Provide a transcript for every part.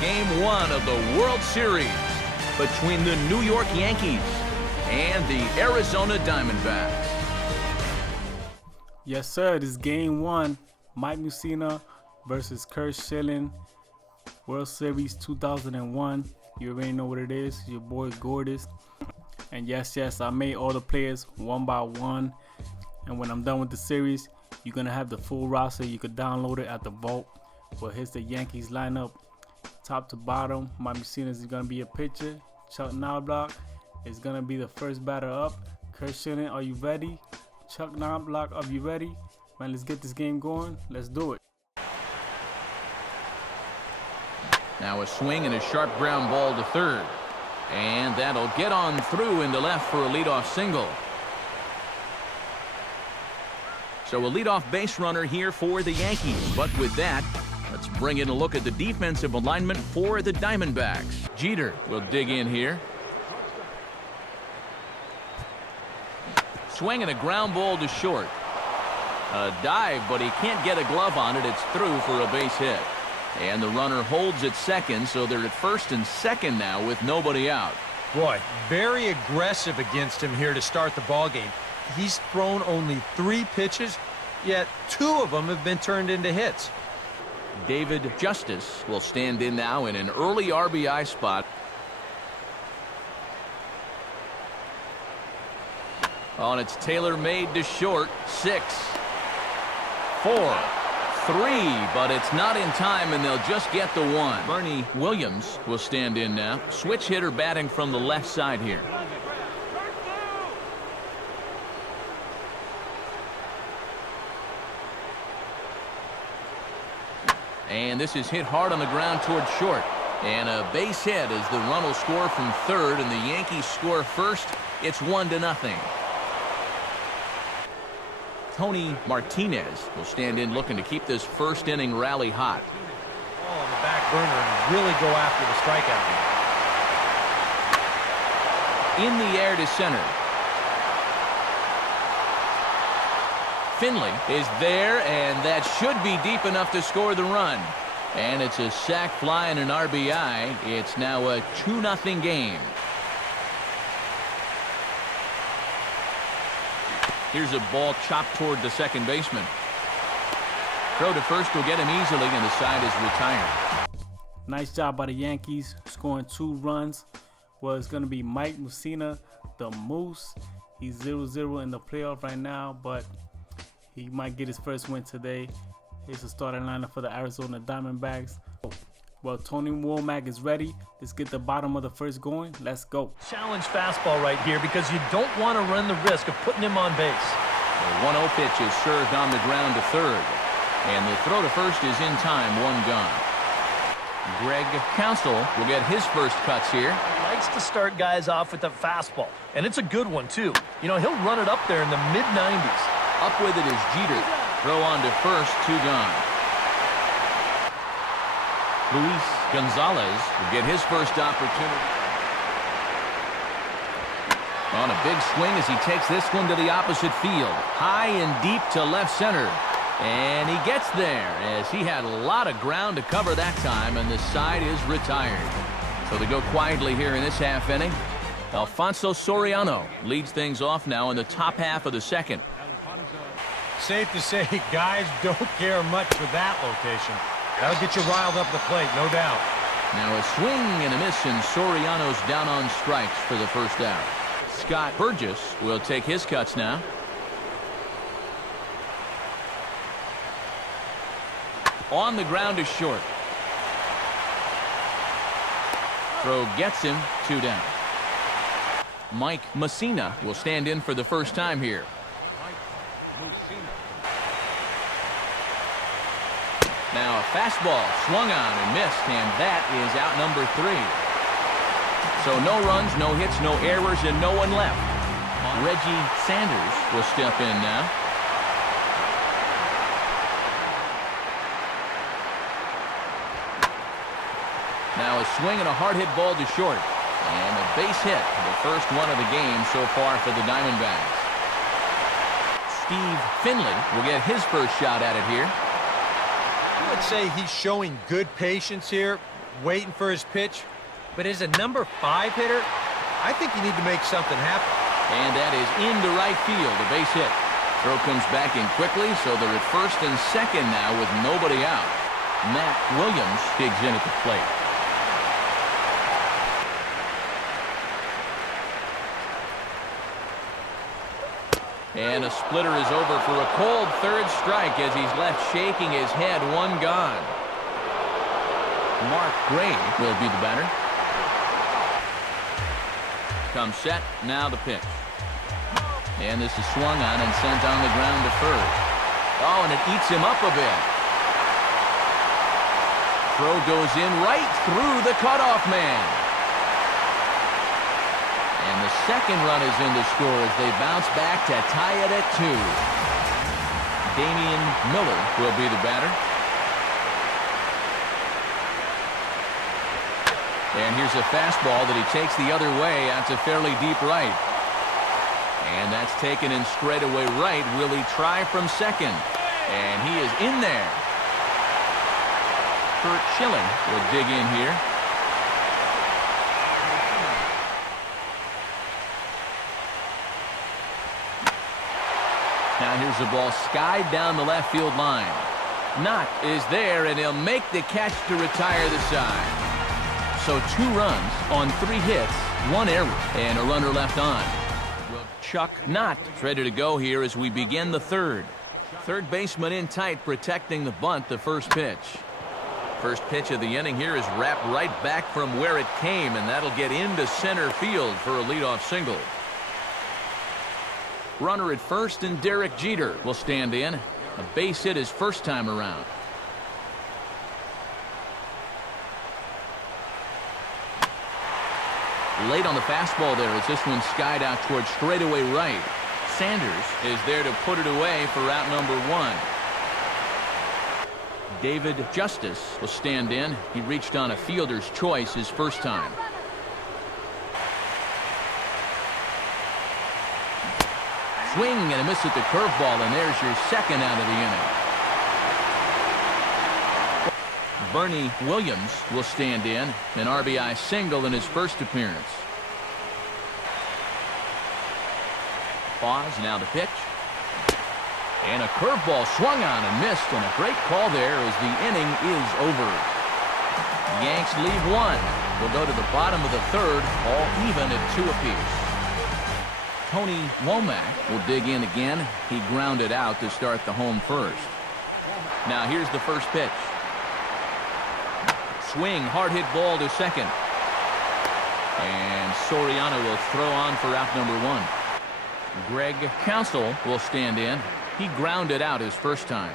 Game 1 of the World Series between the New York Yankees and the Arizona Diamondbacks. Yes, sir. This is Game 1. Mike Mussina versus Curt Shilling. World Series 2001. You already know what it is. Your boy Gorgeous. And yes, I made all the players one by one. And when I'm done with the series, you're going to have the full roster. You could download it at the Vault. Well, here's the Yankees lineup. Top to bottom, Mike Mussina is going to be a pitcher. Chuck Knobloch is going to be the first batter up. Curt Shilling, are you ready? Chuck Knobloch, are you ready? Man, let's get this game going. Let's do it. Now a swing and a sharp ground ball to third. And that'll get on through into left for a leadoff single. So a leadoff base runner here for the Yankees. But with that, let's bring in a look at the defensive alignment for the Diamondbacks. Jeter will dig in here. Swing and a ground ball to short. A dive, but he can't get a glove on it. It's through for a base hit. And the runner holds at second, so they're at first and second now with nobody out. Boy, very aggressive against him here to start the ball game. He's thrown only 3 pitches, yet 2 of them have been turned into hits. David Justice will stand in now in an early RBI spot. Oh, and it's tailor-made to short. 6, 4, 3, but it's not in time, and they'll just get the 1. Bernie Williams will stand in now. Switch hitter batting from the left side here. And this is hit hard on the ground toward short. And a base hit as the run will score from third, and the Yankees score first. It's 1-0. Tony Martinez will stand in looking to keep this first inning rally hot. Oh, on the back burner and really go after the strikeout. In the air to center. Finley is there, and that should be deep enough to score the run. And it's a sac fly and an RBI. It's now a 2-0 game. Here's a ball chopped toward the second baseman. Throw to first will get him easily, and the side is retired. Nice job by the Yankees, scoring 2 runs. Well, it's going to be Mike Mussina, the Moose. He's 0-0 in the playoff right now, but he might get his first win today. Here's the starting lineup for the Arizona Diamondbacks. Well, Tony Womack is ready. Let's get the bottom of the first going. Let's go. Challenge fastball right here because you don't want to run the risk of putting him on base. The 1-0 pitch is served on the ground to third. And the throw to first is in time, 1 gone. Greg Counsell will get his first cuts here. He likes to start guys off with a fastball, and it's a good one, too. You know, he'll run it up there in the mid-90s. Up with it is Jeter. Throw on to first, 2 gone. Luis Gonzalez will get his first opportunity. On a big swing as he takes this one to the opposite field. High and deep to left center. And he gets there as he had a lot of ground to cover that time, and the side is retired. So they go quietly here in this half inning. Alfonso Soriano leads things off now in the top half of the second. Safe to say, guys don't care much for that location. That'll get you riled up the plate, no doubt. Now a swing and a miss, and Soriano's down on strikes for the first out. Scott Burgess will take his cuts now. On the ground is short. Throw gets him, 2 down. Mike Mussina will stand in for the first time here. Now a fastball swung on and missed, and that is out number 3. So no runs, no hits, no errors, and no one left. Reggie Sanders will step in now. Now a swing and a hard hit ball to short. And a base hit, the first one of the game so far for the Diamondbacks. Steve Finley will get his first shot at it here. I would say he's showing good patience here, waiting for his pitch. But as a number 5 hitter, I think you need to make something happen. And that is into right field, a base hit. Throw comes back in quickly, so they're at first and second now with nobody out. Matt Williams digs in at the plate. And a splitter is over for a cold third strike as he's left shaking his head. One gone. Mark Gray will be the batter. Comes set, now the pitch. And this is swung on and sent on the ground to first. Oh, and it eats him up a bit. Throw goes in right through the cutoff man. And the second run is in to score as they bounce back to tie it at 2. Damian Miller will be the batter. And here's a fastball that he takes the other way out to fairly deep right. And that's taken in straightaway right. Will he try from second? And he is in there. Curt Shilling will dig in here. Now here's the ball skied down the left field line. Knott is there, and he'll make the catch to retire the side. So 2 runs on 3 hits, 1 error, and a runner left on. Chuck Knott is ready to go here as we begin the third. Third baseman in tight, protecting the bunt, the first pitch. First pitch of the inning here is wrapped right back from where it came, and that'll get into center field for a leadoff single. Runner at first, and Derek Jeter will stand in. A base hit his first time around. Late on the fastball there as this one skied out towards straightaway right. Sanders is there to put it away for out number 1. David Justice will stand in. He reached on a fielder's choice his first time. Swing and a miss at the curveball, and there's your second out of the inning. Bernie Williams will stand in, an RBI single in his first appearance. Pause, now the pitch. And a curveball swung on and missed, and a great call there as the inning is over. Yanks leave 1. We'll go to the bottom of the third, all even at 2 apiece. Tony Womack will dig in again. He grounded out to start the home first. Now here's the first pitch. Swing, hard hit ball to second. And Soriano will throw on for out number 1. Greg Counsell will stand in. He grounded out his first time.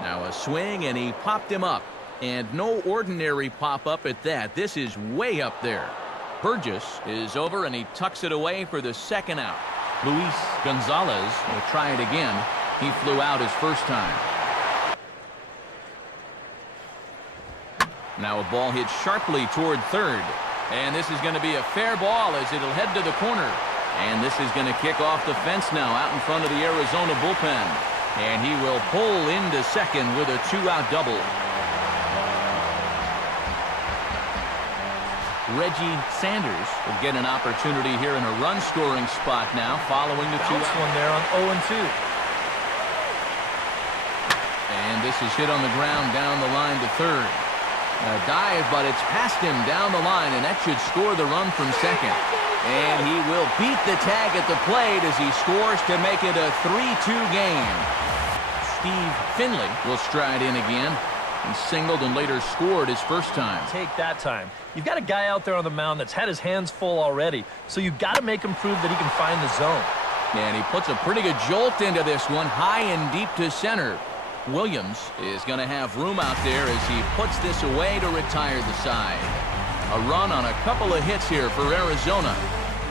Now a swing, and he popped him up. And no ordinary pop-up at that. This is way up there. Burgess is over, and he tucks it away for the second out. Luis Gonzalez will try it again. He flew out his first time. Now a ball hit sharply toward third. And this is going to be a fair ball as it'll head to the corner. And this is going to kick off the fence now out in front of the Arizona bullpen. And he will pull into second with a 2-out double. Reggie Sanders will get an opportunity here in a run-scoring spot now following the 2-out. One there on 0-2. And this is hit on the ground down the line to third. A dive, but it's past him down the line, and that should score the run from second. And he will beat the tag at the plate as he scores to make it a 3-2 game. Steve Finley will stride in again. He singled and later scored his first time. Take that time. You've got a guy out there on the mound that's had his hands full already, so you've got to make him prove that he can find the zone. And he puts a pretty good jolt into this one, high and deep to center. Williams is going to have room out there as he puts this away to retire the side. A run on a couple of hits here for Arizona.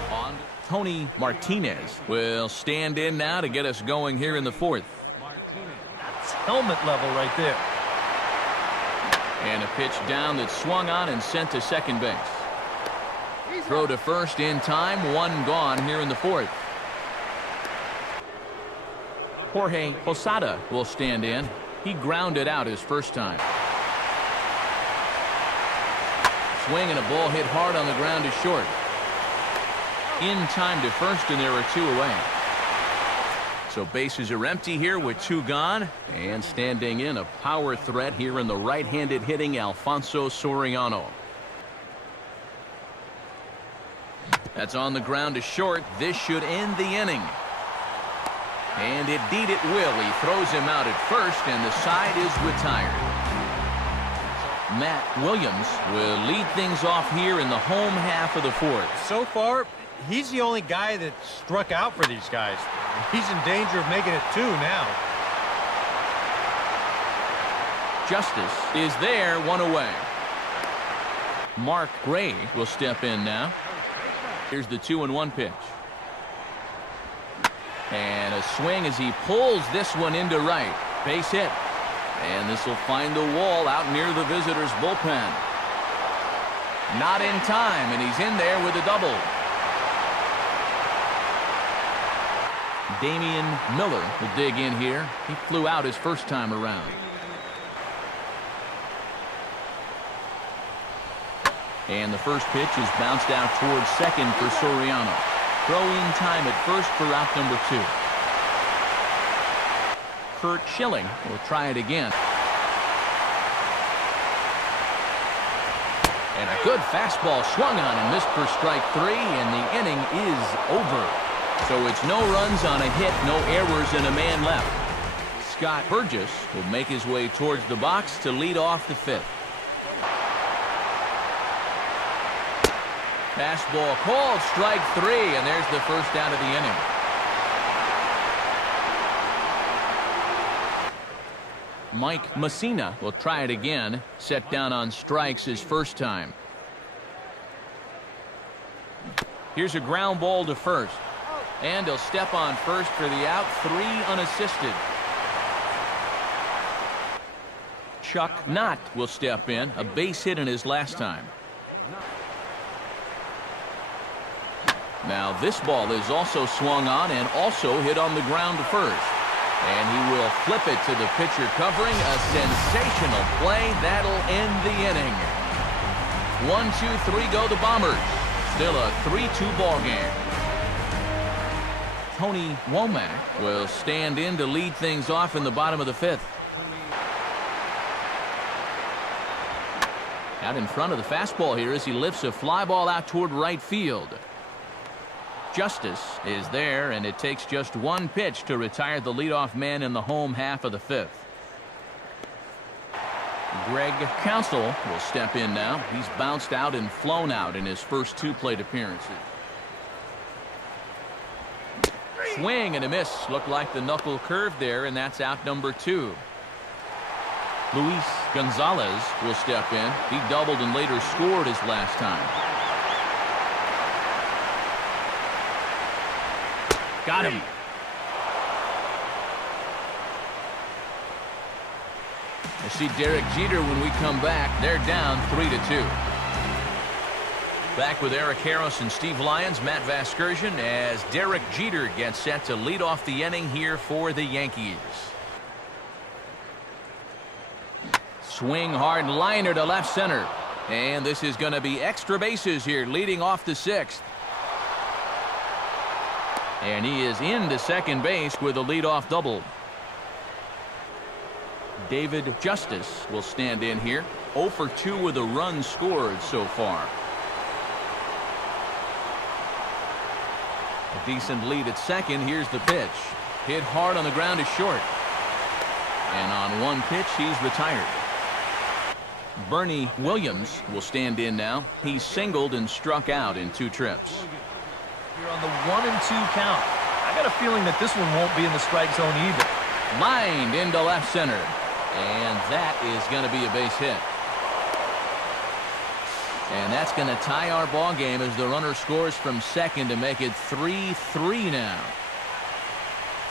On Tony Martinez will stand in now to get us going here in the fourth. That's helmet level right there. And a pitch down that swung on and sent to second base. Throw to first in time, 1 gone here in the fourth. Jorge Posada will stand in. He grounded out his first time. Swing and a ball hit hard on the ground is short. In time to first, and there are 2 away. So bases are empty here with 2 gone. And standing in, a power threat here in the right-handed hitting Alfonso Soriano. That's on the ground to short. This should end the inning. And indeed it will. He throws him out at first, and the side is retired. Matt Williams will lead things off here in the home half of the 4th. So far, he's the only guy that struck out for these guys. He's in danger of making it 2 now. Justice is there, 1 away. Mark Gray will step in now. Here's the 2-1 pitch. And a swing as he pulls this one into right. Base hit. And this will find the wall out near the visitors' bullpen. Not in time, and he's in there with a double. Damian Miller will dig in here. He flew out his first time around. And the first pitch is bounced out towards second for Soriano. Throw-in time at first for out number 2. Curt Shilling will try it again. And a good fastball swung on and missed for strike 3, and the inning is over. So it's no runs on a hit, no errors, and a man left. Scott Burgess will make his way towards the box to lead off the 5th. Fastball called, strike 3, and there's the first out of the inning. Mike Mussina will try it again, set down on strikes his first time. Here's a ground ball to first, and he'll step on first for the out, 3 unassisted. Chuck Knott will step in, a base hit in his last time. Now this ball is also swung on and also hit on the ground to first. And he will flip it to the pitcher covering. A sensational play. That'll end the inning. 1-2-3 go the Bombers. Still a 3-2 ball game. Tony Womack will stand in to lead things off in the bottom of the 5th. Out in front of the fastball here as he lifts a fly ball out toward right field. Justice is there, and it takes just 1 pitch to retire the leadoff man in the home half of the 5th. Greg Counsell will step in now. He's bounced out and flown out in his first 2 plate appearances. Swing and a miss. Looked like the knuckle curve there, and that's out number 2. Luis Gonzalez will step in. He doubled and later scored his last time. Got him. I see Derek Jeter when we come back. They're down 3-2. Back with Eric Harris and Steve Lyons, Matt Vasgersian, as Derek Jeter gets set to lead off the inning here for the Yankees. Swing hard liner to left center. And this is going to be extra bases here leading off the 6th. And he is into second base with a leadoff double. David Justice will stand in here. 0 for 2 with a run scored so far. A decent lead at second. Here's the pitch. Hit hard on the ground is short. And on 1 pitch, he's retired. Bernie Williams will stand in now. He's singled and struck out in 2 trips. You're on the 1-2 count. I got a feeling that this one won't be in the strike zone either. Lined into left center. And that is going to be a base hit. And that's going to tie our ball game as the runner scores from second to make it 3-3 now.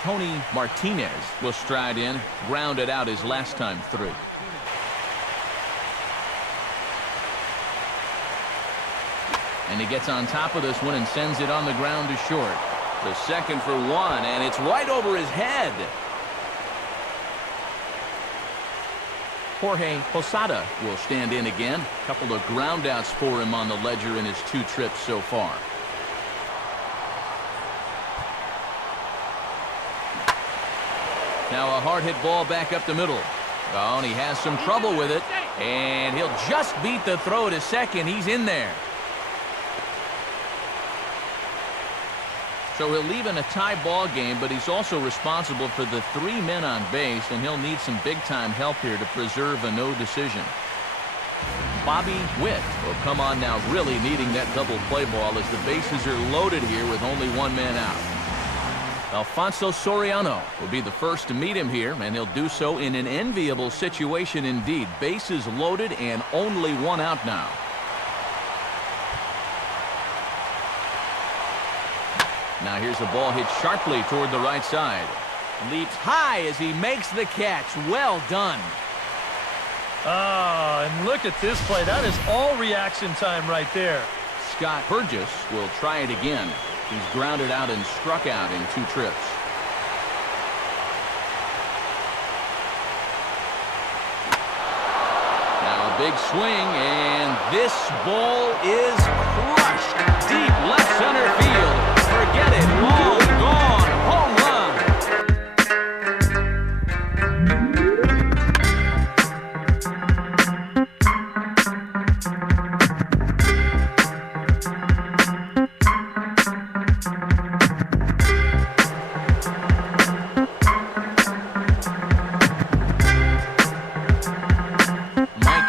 Tony Martinez will stride in, grounded out his last time through. And he gets on top of this one and sends it on the ground to short. The second for 1, and it's right over his head. Jorge Posada will stand in again. A couple of ground outs for him on the ledger in his 2 trips so far. Now a hard hit ball back up the middle. Oh, and he has some trouble with it. And he'll just beat the throw to second. He's in there. So he'll leave in a tie ball game, but he's also responsible for the 3 men on base, and he'll need some big-time help here to preserve a no decision. Bobby Witt will come on now, really needing that double play ball as the bases are loaded here with only 1 man out. Alfonso Soriano will be the first to meet him here, and he'll do so in an enviable situation indeed. Bases loaded and only 1 out now. Now here's a ball hit sharply toward the right side. Leaps high as he makes the catch. Well done. Oh, and look at this play. That is all reaction time right there. Scott Burgess will try it again. He's grounded out and struck out in 2 trips. Now a big swing, and this ball is crushed deep left center field. Forget it. Long gone. Home run.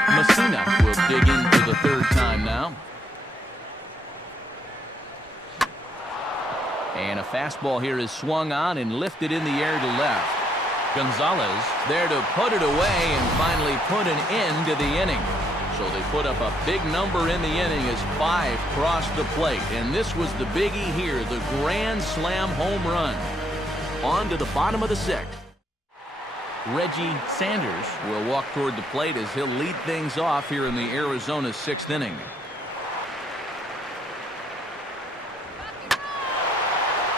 Mussina will dig in for the 3rd time now. And a fastball here is swung on and lifted in the air to left. Gonzalez there to put it away and finally put an end to the inning. So they put up a big number in the inning as 5 crossed the plate. And this was the biggie here, the grand slam home run. On to the bottom of the 6th. Reggie Sanders will walk toward the plate as he'll lead things off here in the Arizona 6th inning.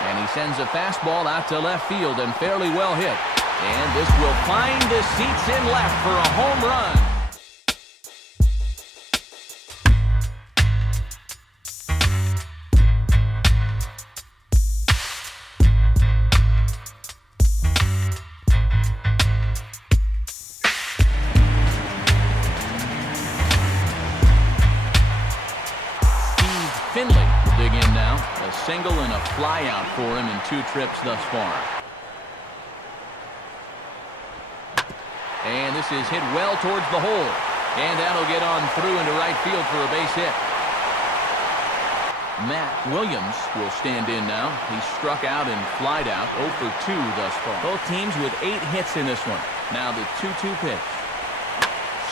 And he sends a fastball out to left field and fairly well hit. And this will find the seats in left for a home run. Finley will dig in now. A single and a fly out for him in 2 trips thus far. And this is hit well towards the hole. And that'll get on through into right field for a base hit. Matt Williams will stand in now. He's struck out and flied out 0 for 2 thus far. Both teams with 8 hits in this one. Now the 2-2 pitch.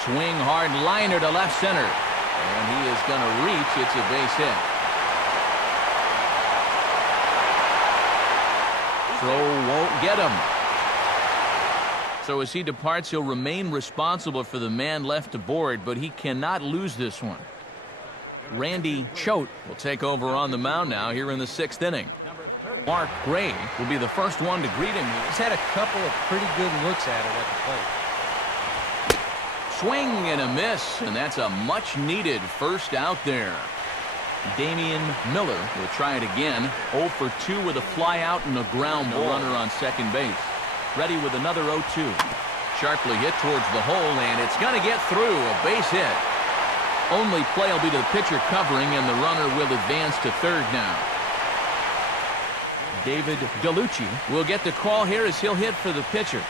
Swing hard liner to left center. And he is going to reach. It's a base hit. Throw won't get him. So as he departs, he'll remain responsible for the man left aboard, but he cannot lose this one. Randy Choate will take over on the mound now here in the 6th inning. Mark Gray will be the first one to greet him. He's had a couple of pretty good looks at it at the plate. Swing and a miss, and that's a much-needed first out there. Damian Miller will try it again. 0 for 2 with a fly out and a ground ball. Runner on second base. Ready with another 0-2. Sharply hit towards the hole, and it's going to get through. A base hit. Only play will be to the pitcher covering, and the runner will advance to 3rd now. David Gallucci will get the call here as he'll hit for the pitcher.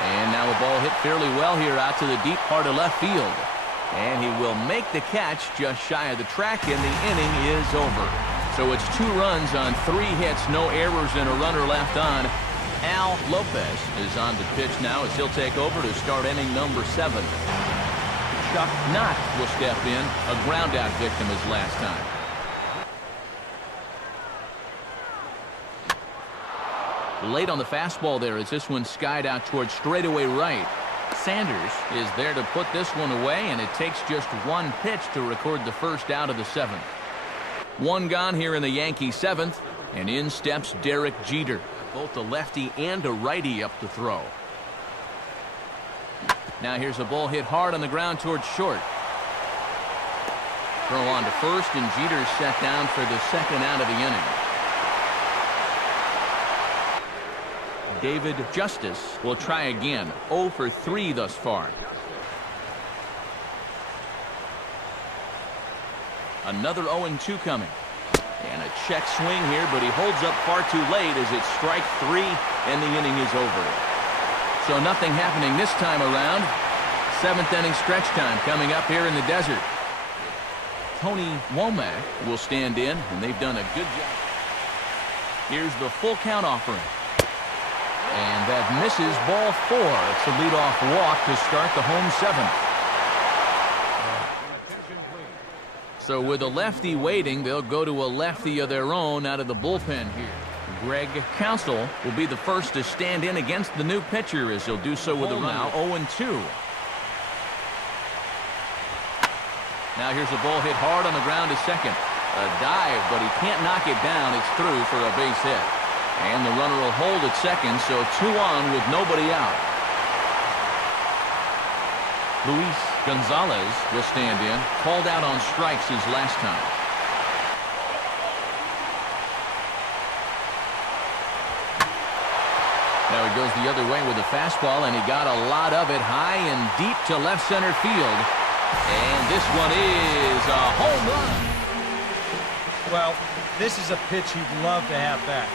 And now a ball hit fairly well here out to the deep part of left field. And he will make the catch just shy of the track, and the inning is over. So it's 2 runs on 3 hits, no errors, and a runner left on. Al Lopez is on the pitch now as he'll take over to start inning number 7. Chuck Knott will step in, a ground out victim his last time. Late on the fastball there as this one skied out towards straightaway right. Sanders is there to put this one away, and it takes just 1 pitch to record the first out of the 7th. 1 gone here in the Yankee 7th. And in steps Derek Jeter. Both a lefty and a righty up to throw. Now here's a ball hit hard on the ground towards short. Throw on to first, and Jeter's set down for the second out of the inning. David Justice will try again. 0 for 3 thus far. Another 0-2 coming. And a check swing here, but he holds up far too late as it's strike 3, and the inning is over. So nothing happening this time around. 7th inning stretch time coming up here in the desert. Tony Womack will stand in, and they've done a good job. Here's the full count offering. And that misses ball 4. It's a leadoff walk to start the home 7th. So with a lefty waiting, they'll go to a lefty of their own out of the bullpen here. Greg Counsell will be the first to stand in against the new pitcher, as he'll do so with a run. Now 0-2. Now here's a ball hit hard on the ground to second. A dive, but he can't knock it down. It's through for a base hit. And the runner will hold at second, so 2 on with nobody out. Luis Gonzalez will stand in. Called out on strikes his last time. Now he goes the other way with a fastball, and he got a lot of it high and deep to left center field. And this one is a home run. Well, this is a pitch he'd love to have back.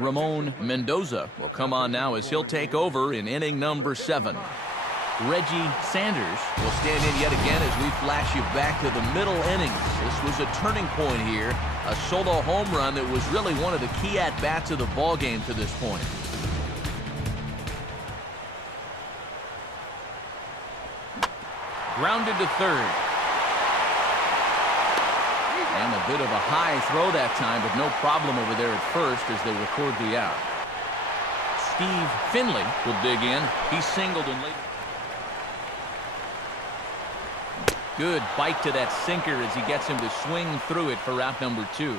Ramon Mendoza will come on now as he'll take over in inning number 7. Reggie Sanders will stand in yet again as we flash you back to the middle innings. This was a turning point here, a solo home run that was really one of the key at-bats of the ball game to this point. Grounded to third. And a bit of a high throw that time, but no problem over there at first as they record the out. Steve Finley will dig in. He singled and later. Good bite to that sinker as he gets him to swing through it for out number 2.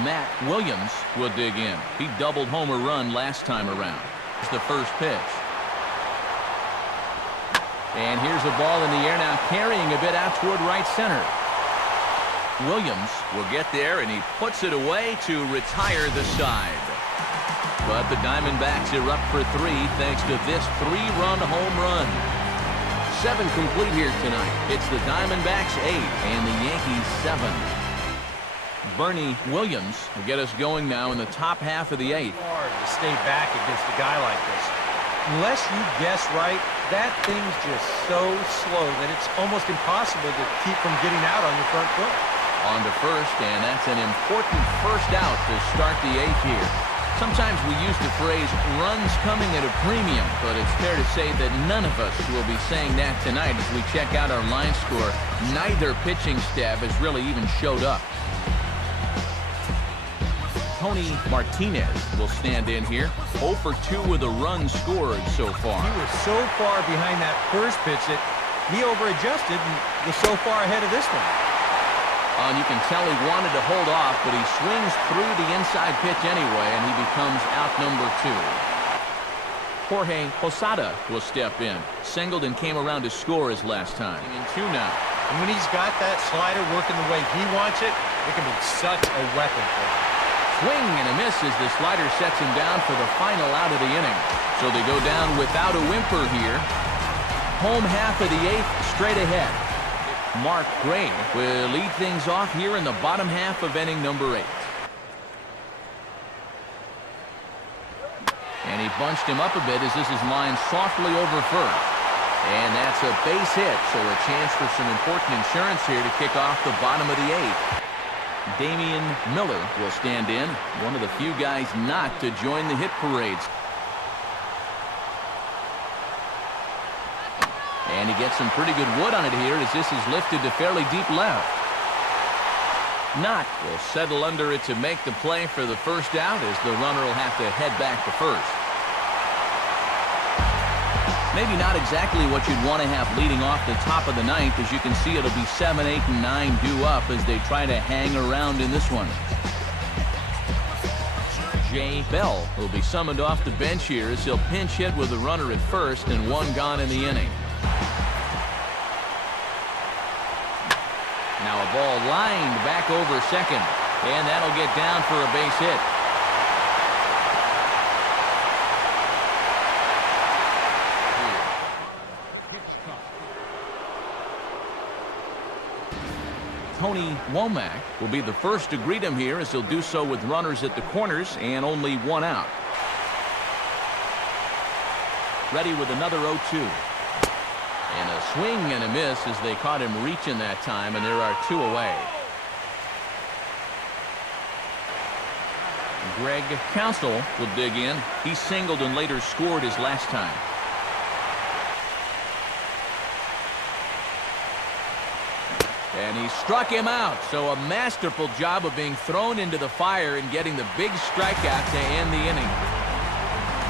Matt Williams will dig in. He doubled home a run last time around. It's the first pitch. And here's a ball in the air now, carrying a bit out toward right center. Williams will get there, and he puts it away to retire the side. But the Diamondbacks erupt for 3 thanks to this 3-run home run. 7 complete here tonight. It's the Diamondbacks 8 and the Yankees 7. Bernie Williams will get us going now in the top half of the 8th. Hard to stay back against a guy like this. Unless you guess right, that thing's just so slow that it's almost impossible to keep from getting out on your front foot. On to first, and that's an important first out to start the 8th here. Sometimes we use the phrase runs coming at a premium, but it's fair to say that none of us will be saying that tonight as we check out our line score. Neither pitching staff has really even showed up. Tony Martinez will stand in here. 0 for 2 with a run scored so far. He was so far behind that first pitch that he overadjusted and was so far ahead of this one. And you can tell he wanted to hold off, but he swings through the inside pitch anyway, and he becomes out number 2. Jorge Posada will step in. Singled and came around to score his last time. In 2 now. And when he's got that slider working the way he wants it, it can be such a weapon for him. Swing and a miss as the slider sets him down for the final out of the inning. So they go down without a whimper here. Home half of the 8th straight ahead. Mark Gray will lead things off here in the bottom half of inning number 8. And he bunched him up a bit as this is lined softly over first. And that's a base hit, so a chance for some important insurance here to kick off the bottom of the 8th. Damian Miller will stand in, one of the few guys not to join the hit parades. And he gets some pretty good wood on it here as this is lifted to fairly deep left. Knott will settle under it to make the play for the first out as the runner will have to head back to first. Maybe not exactly what you'd want to have leading off the top of the ninth. As you can see, it'll be 7, 8, and 9 due up as they try to hang around in this one. Jay Bell will be summoned off the bench here as he'll pinch hit with a runner at first and 1 gone in the inning. Now a ball lined back over second, and that'll get down for a base hit. Tony Womack will be the first to greet him here as he'll do so with runners at the corners and only 1 out. Ready with another 0-2. And a swing and a miss as they caught him reaching that time, and there are 2 away. Greg Counsell will dig in. He singled and later scored his last time. And he struck him out, so a masterful job of being thrown into the fire and getting the big strikeout to end the inning.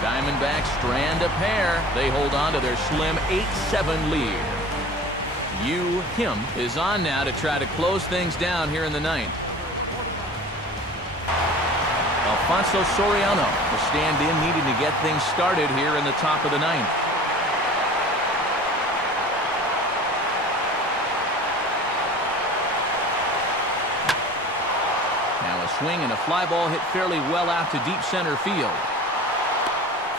Diamondbacks strand a pair. They hold on to their slim 8-7 lead. Yu Kim is on now to try to close things down here in the ninth. Alfonso Soriano will stand in, needing to get things started here in the top of the ninth. Now a swing and a fly ball hit fairly well out to deep center field.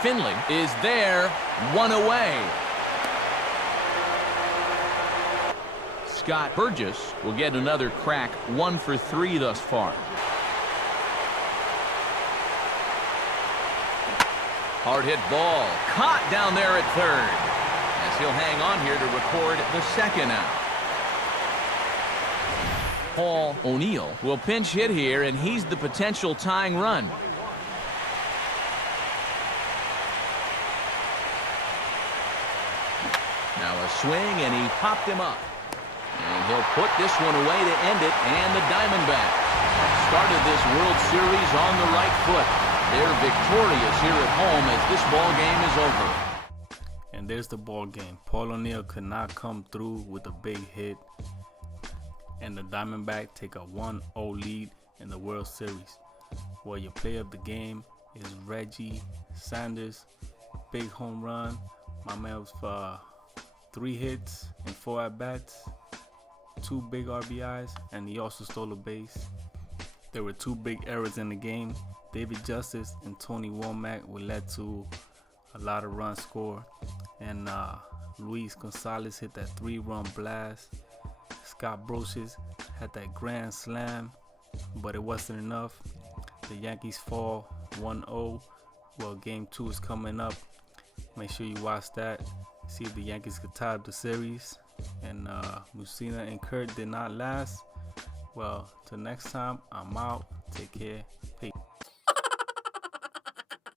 Finley is there, 1 away. Scott Burgess will get another crack, 1 for 3 thus far. Hard hit ball, caught down there at third, as he'll hang on here to record the second out. Paul O'Neill will pinch hit here, and he's the potential tying run. Now a swing, and he popped him up. And he'll put this one away to end it, and the Diamondbacks started this World Series on the right foot. They're victorious here at home as this ball game is over. And there's the ball game. Paul O'Neill could not come through with a big hit, and the Diamondbacks take a 1-0 lead in the World Series. Well, your player of the game is Reggie Sanders. Big home run. My man was for 3 hits and 4 at-bats, 2 big RBIs, and he also stole a base. There were 2 big errors in the game. David Justice and Tony Womack were led to a lot of runs scored, and Luis Gonzalez hit that 3-run blast. Scott Brosius had that grand slam, but it wasn't enough. The Yankees fall 1-0. Well, game 2 is coming up. Make sure you watch that. See if the Yankees could tie up the series. And Mussina and Curt did not last. Well, till next time, I'm out. Take care. Peace.